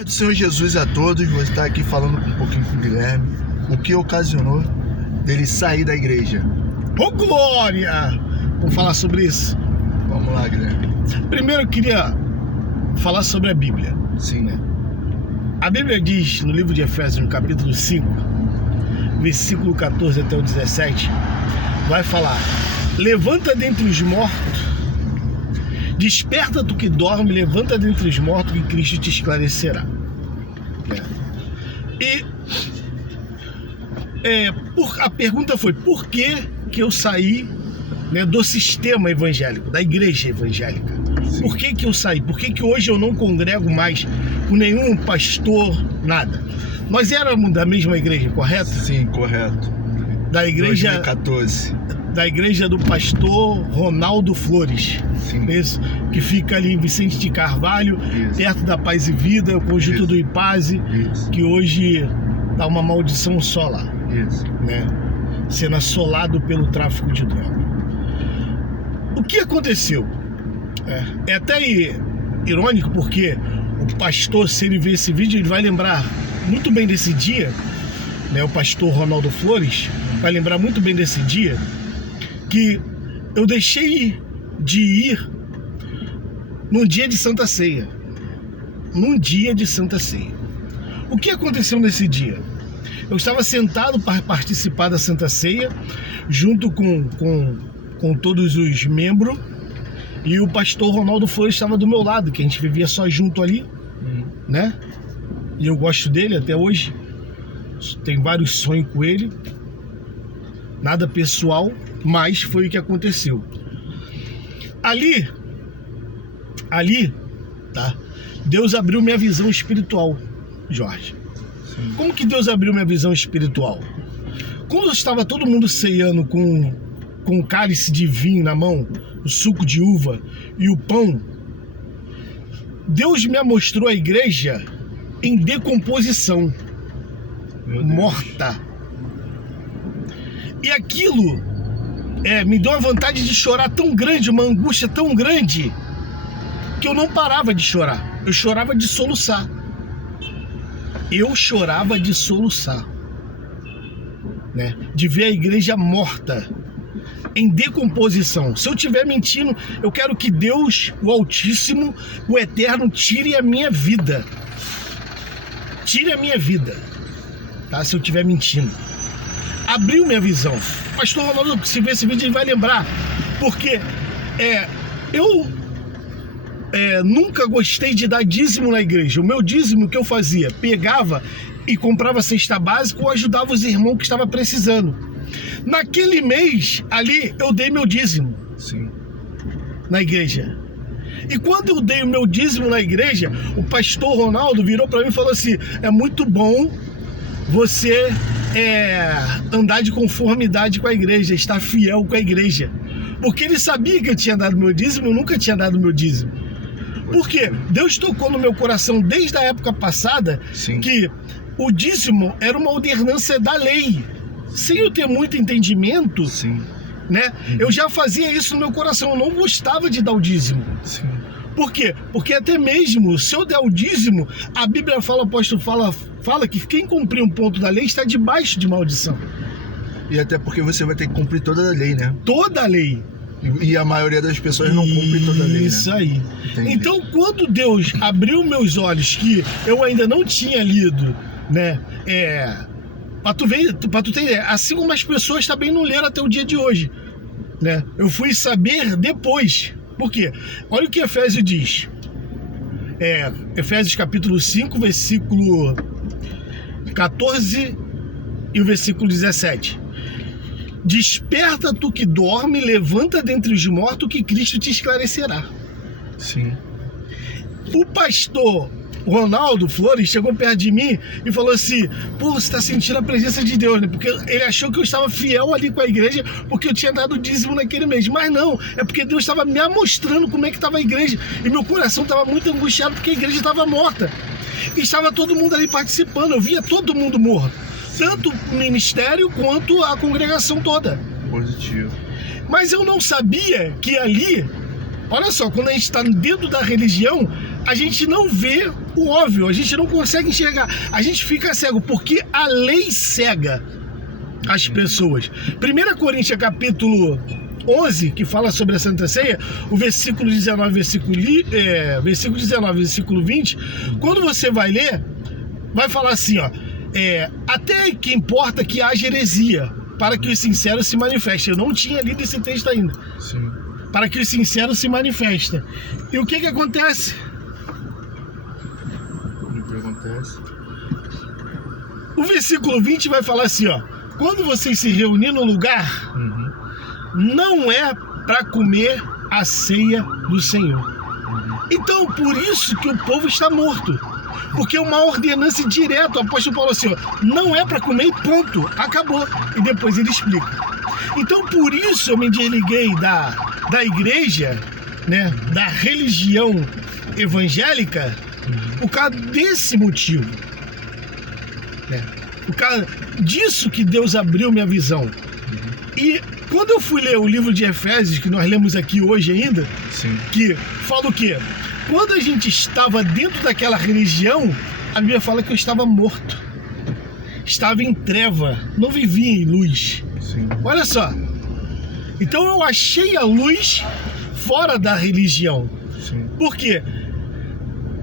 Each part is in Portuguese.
Paz do Senhor Jesus a todos. Vou estar aqui falando um pouquinho com o Guilherme, o que ocasionou dele sair da igreja. Ô glória! Vamos falar sobre isso? Vamos lá, Guilherme. Primeiro eu queria falar sobre a Bíblia. Sim, né? A Bíblia diz no livro de Efésios, no capítulo 5, versículo 14 até o 17, vai falar: levanta dentre os mortos, desperta tu que dorme, levanta dentre os mortos, que Cristo te esclarecerá. A pergunta foi: por que eu saí, do sistema evangélico, da igreja evangélica? Sim. Por que eu saí? Por que hoje eu não congrego mais com nenhum pastor, nada? Nós éramos da mesma igreja, correto? Sim, correto. Da igreja 2014. Da igreja do pastor Ronaldo Flores. Sim. Isso, que fica ali em Vicente de Carvalho, isso, perto da Paz e Vida, o conjunto isso, do Ipaze, isso, que hoje tá uma maldição só lá, isso, sendo assolado pelo tráfico de droga. O que aconteceu? É até irônico, porque o pastor, se ele ver esse vídeo, ele vai lembrar muito bem desse dia, o pastor Ronaldo Flores vai lembrar muito bem desse dia, que eu deixei de ir num dia de Santa Ceia. Num dia de Santa Ceia. O que aconteceu nesse dia? Eu estava sentado para participar da Santa Ceia, junto com todos os membros, e o pastor Ronaldo Flores estava do meu lado, que a gente vivia só junto ali, E eu gosto dele até hoje. Tenho vários sonhos com ele. Nada pessoal, mas foi o que aconteceu. Ali, tá? Deus abriu minha visão espiritual, Jorge. sim. Como que Deus abriu minha visão espiritual? Quando estava todo mundo ceando com um cálice de vinho na mão, o suco de uva e o pão, Deus me mostrou a igreja em decomposição, morta. E aquilo me deu uma vontade de chorar tão grande, uma angústia tão grande, que eu não parava de chorar. Eu chorava de soluçar. De ver a igreja morta, em decomposição. Se eu estiver mentindo, eu quero que Deus, o Altíssimo, o Eterno, tire a minha vida. Tire a minha vida, tá? Se eu estiver mentindo. Abriu minha visão. Pastor Ronaldo, se ver esse vídeo, ele vai lembrar. Porque eu nunca gostei de dar dízimo na igreja. O meu dízimo que eu fazia, pegava e comprava cesta básica ou ajudava os irmãos que estavam precisando. Naquele mês ali, eu dei meu dízimo. Sim. Na igreja. E quando eu dei o meu dízimo na igreja, o pastor Ronaldo virou para mim e falou assim: é muito bom você andar de conformidade com a igreja, estar fiel com a igreja. Porque ele sabia que eu tinha dado meu dízimo, eu nunca tinha dado meu dízimo. Por quê? Deus tocou no meu coração desde a época passada, sim, que o dízimo era uma ordenança da lei. Sem eu ter muito entendimento, sim, eu já fazia isso no meu coração, eu não gostava de dar o dízimo. sim. Por quê? Porque até mesmo se eu der o dízimo, a Bíblia fala, o apóstolo fala que quem cumprir um ponto da lei está debaixo de maldição. E até porque você vai ter que cumprir toda a lei, né? Toda a lei. E a maioria das pessoas não cumpre toda a lei, Isso aí. Entendi. Então, quando Deus abriu meus olhos, que eu ainda não tinha lido, pra tu ter ideia, assim como as pessoas também não leram até o dia de hoje, Eu fui saber depois. Por quê? Olha o que Efésios diz. Efésios capítulo 5, versículo 14 e o versículo 17. Desperta tu que dorme, levanta dentre os mortos, que Cristo te esclarecerá. Sim. O pastor Ronaldo Flores chegou perto de mim e falou assim: pô, você está sentindo a presença de Deus, Porque ele achou que eu estava fiel ali com a igreja, porque eu tinha dado dízimo naquele mês. Mas não, é porque Deus estava me mostrando como é que estava a igreja. E meu coração estava muito angustiado, porque a igreja estava morta. E estava todo mundo ali participando, eu via todo mundo morto. Tanto o ministério quanto a congregação toda. Positivo. Mas eu não sabia que ali, olha só, quando a gente está dentro da religião, a gente não vê o óbvio, a gente não consegue enxergar, a gente fica cego, porque a lei cega as pessoas. 1 Coríntios capítulo 11, que fala sobre a Santa Ceia, o versículo 19, versículo 19, versículo 20, quando você vai ler, vai falar assim, ó, até que importa que haja heresia, para que os sinceros se manifestem. Eu não tinha lido esse texto ainda. Sim. Para que os sinceros se manifestem. E o que acontece? O que acontece? O versículo 20 vai falar assim, ó, quando vocês se reunirem no lugar, não é para comer a ceia do Senhor. Então, por isso que o povo está morto. Porque é uma ordenança direta. O apóstolo Paulo assim, ó, não é para comer e ponto, acabou. E depois ele explica. Então, por isso eu me desliguei da igreja, né, da religião evangélica, por causa desse motivo. Né? Por causa disso que Deus abriu minha visão. E quando eu fui ler o livro de Efésios, que nós lemos aqui hoje ainda, Sim. que fala o quê? Quando a gente estava dentro daquela religião, a Bíblia fala que eu estava morto. Estava em treva, não vivia em luz. Sim. Olha só. Então eu achei a luz fora da religião. Sim. Por quê?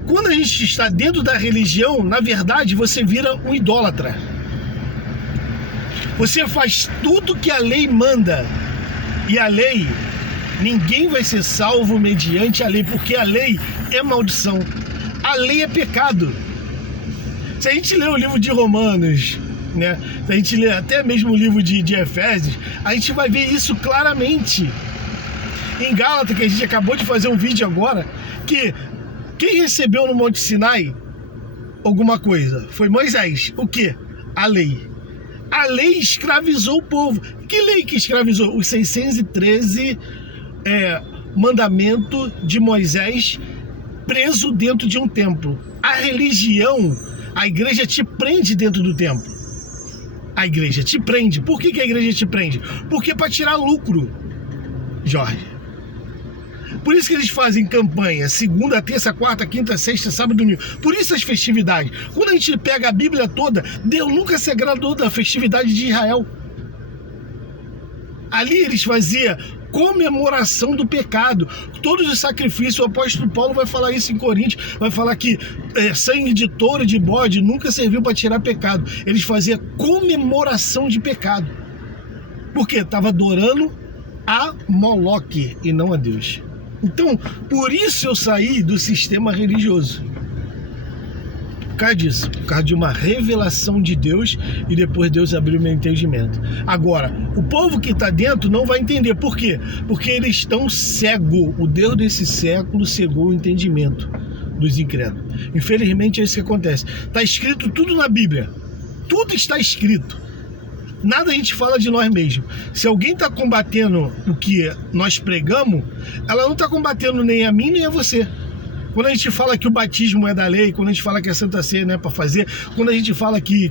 Quando a gente está dentro da religião, na verdade, você vira um idólatra. Você faz tudo que a lei manda. E a lei, ninguém vai ser salvo mediante a lei, porque a lei é maldição. A lei é pecado. Se a gente lê o livro de Romanos, né? Se a gente lê até mesmo o livro de Efésios, a gente vai ver isso claramente. Em Gálatas, que a gente acabou de fazer um vídeo agora, que quem recebeu no Monte Sinai alguma coisa foi Moisés. O quê? A lei. A lei escravizou o povo. Que lei que escravizou? Os 613 mandamentos de Moisés preso dentro de um templo. A religião, a igreja te prende dentro do templo. A igreja te prende. Por que a igreja te prende? Porque é para tirar lucro, Jorge. Por isso que eles fazem campanha segunda, terça, quarta, quinta, sexta, sábado e domingo. Por isso as festividades. Quando a gente pega a Bíblia toda, Deus nunca se agradou da festividade de Israel. Ali eles faziam comemoração do pecado. Todos os sacrifícios, o apóstolo Paulo vai falar isso em Coríntios, vai falar que sangue de touro, de bode, nunca serviu para tirar pecado. Eles faziam comemoração de pecado. Por quê? Estava adorando a Moloque e não a Deus. Então, por isso eu saí do sistema religioso. Por causa disso, por causa de uma revelação de Deus, e depois Deus abriu meu entendimento. Agora, o povo que está dentro não vai entender. Por quê? Porque eles estão cegos. O Deus desse século cegou o entendimento dos incrédulos. Infelizmente é isso que acontece. Está escrito tudo na Bíblia. Tudo está escrito. Nada a gente fala de nós mesmos. Se alguém está combatendo o que nós pregamos, ela não está combatendo nem a mim nem a você. Quando a gente fala que o batismo é da lei, quando a gente fala que a Santa Ceia não é para fazer, quando a gente fala que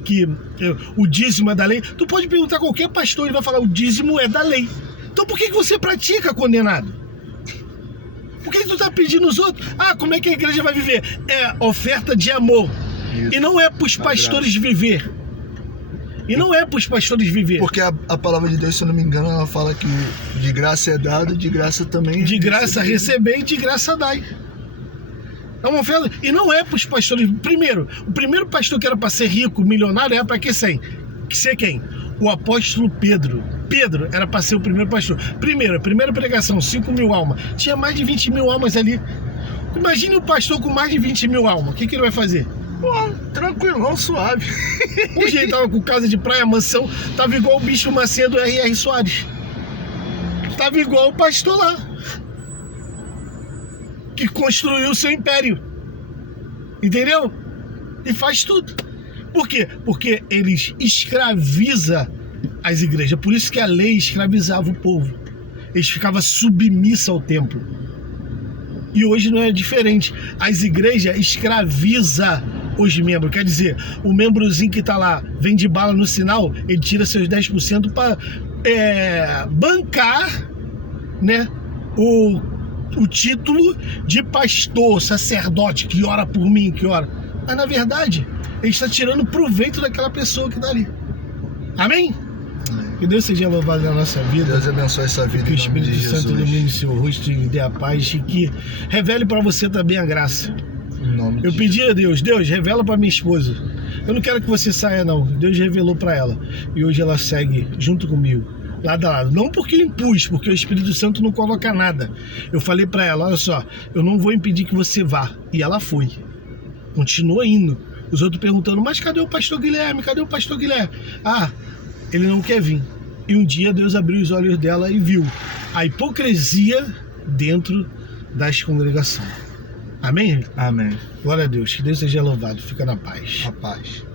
o dízimo é da lei, tu pode perguntar a qualquer pastor, ele vai falar o dízimo é da lei. Então por que você pratica, condenado? Por que tu está pedindo os outros? Ah, como é que a igreja vai viver? É oferta de amor. Isso. E não é para os pastores viver. E não é para os pastores viver. Porque a palavra de Deus, se eu não me engano, ela fala que de graça é dado, de graça também é de graça receber e de graça dai. É uma oferta. E não é para os pastores. Primeiro, o primeiro pastor que era para ser rico, milionário, era para ser quem? O apóstolo Pedro. Pedro era para ser o primeiro pastor. Primeiro, a primeira pregação, 5.000 almas. Tinha mais de 20.000 almas ali. Imagine um pastor com mais de 20.000 almas. O que ele vai fazer? Pô, tranquilão, suave. Hoje ele tava com casa de praia, mansão, tava igual o bicho Macedo do R.R. Soares. Tava igual o pastor lá, que construiu o seu império. Entendeu? E faz tudo. Por quê? Porque eles escravizam as igrejas. Por isso que a lei escravizava o povo. Eles ficavam submissos ao templo. E hoje não é diferente. As igrejas escravizam os membros. Quer dizer, o membrozinho que está lá, vende bala no sinal, ele tira seus 10% para bancar, né, o título de pastor, sacerdote, que ora por mim, que ora. Mas na verdade, ele está tirando proveito daquela pessoa que está ali. Amém? Que Deus seja louvado na nossa vida. Deus abençoe essa vida. Que o em nome de Espírito Santo Jesus. ilumine seu rosto e lhe dê a paz e que revele para você também a graça. Em nome Eu de pedi a Deus, revela para minha esposa. Eu não quero que você saia não. Deus revelou para ela. E hoje ela segue junto comigo, lado a lado. Não porque eu impus, porque o Espírito Santo não coloca nada. Eu falei para ela, olha só, eu não vou impedir que você vá. E ela foi. Continua indo. Os outros perguntando, mas cadê o pastor Guilherme? Cadê o pastor Guilherme? Ah, ele não quer vir. E um dia Deus abriu os olhos dela e viu a hipocrisia dentro das congregações. Amém? Amém. Glória a Deus. Que Deus seja louvado. Fica na paz. A paz.